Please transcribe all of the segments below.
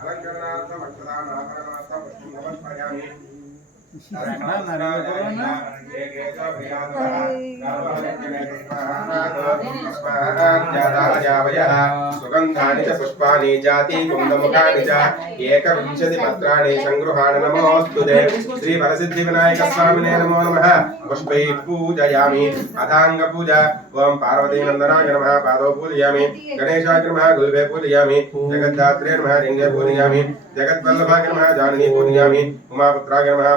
అలంకరణార్థం చ పుష్పాని జాతి सुगंधानि च पुष्पाणि जाति, कुन्दमुखानि च एकविंशतिपत्राणि सङ्गृहाणि नमोऽस्तु दे श्रीवरसिद्धिविनायकस्वामिने नमो नमः। जगद्धात्रे नमः। लिङ्गे पूजयामि। जाननी पूजयामि। उमापुत्राय नमः।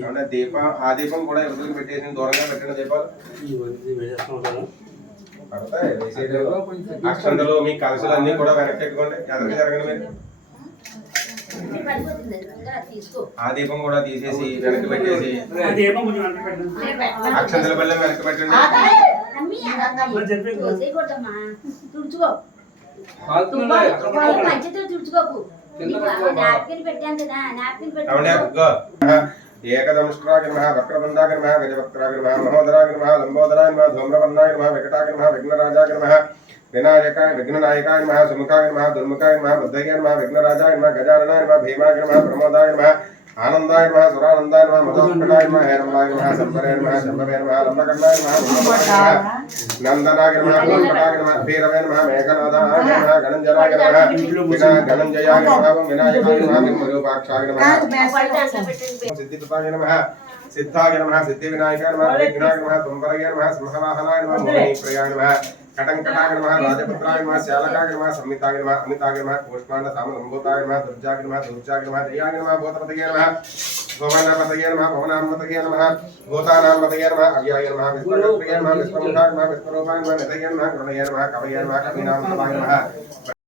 అవునా దీపం ఆ దీపం కూడా ఎదురు పెట్టేసి దూరంగా పెట్టిన దీపాలు. పడతాయి. అక్షంతలు మీ కలసలు అన్ని కూడా వెనక్కి పెట్టుకోండి ఎదరికి జరగండి మీరు. తీసుకో ఆ దీపం కూడా తీసేసి వెనక్కి పెట్టేసి అక్షంతల బల్ల వెనక్కి పెట్టండి. తుడుచుకో. తుడుచుకోకు నాప్కిన్ పెట్టాను కదా నాప్కిన్ అవునే పెట్టు గో ఏకదంష్ట్రాయ నమః వక్రతుండాయ నమః గజవక్త్రాయ నమః మహోదరాయ నమః లంబోదరాయ నమః ధూమ్రవర్ణాయ నమః వికటాయ నమః విఘ్నరాజాయ నమః వినాయకాయ విఘ్ననాయకాయ నమః సుముఖాయ నమః దుర్ముఖాయ నమః బుద్ధయ్య నమః విఘ్నరాజాయ నమః గజాననాయ నమః భీమాయ నమః ప్రమోదాయ నమః ఆనందాయ నమః సురానందాయ నమః మధోత్కటాయ నమః హేరంబాయ నమః శంభరే నమః శంభవే నమః లంబకర్ణాయ నమః ఉమాపదాయ నమః నందనాయ నమః గోల్పటాయ నమః భీరవే నమః మేఘనాదాయ నమః గణంజనాయ నమః వినా గణంజయాయ నమః వినాయకాయ నమః విమరూపాక్షాయ నమః సిద్ధిపతాయ నమః సిద్ధాయ నమః సిద్ధి వినాయకాయ నమః విఘ్నాయ నమః తుంబరయ నమః సింహవాహనాయ రాజపుత్రాయ నమః శాలకాయ నమః సంహితాయ నమః అమితాయ నమః కూష్మాండ సామలంబోతాయ నమః దుర్జాయ నమః దుర్జాయ నమః नमः। गोवर्णपतये नमः भवनामपतये नमः गोतानामपतये नमः अव्याय नमः विस्मृतये नमः विस्मृताय नमः विस्मरूपाय नमः, नितये नमः गृणये नमः, कवये नमः, कवीनां नमः।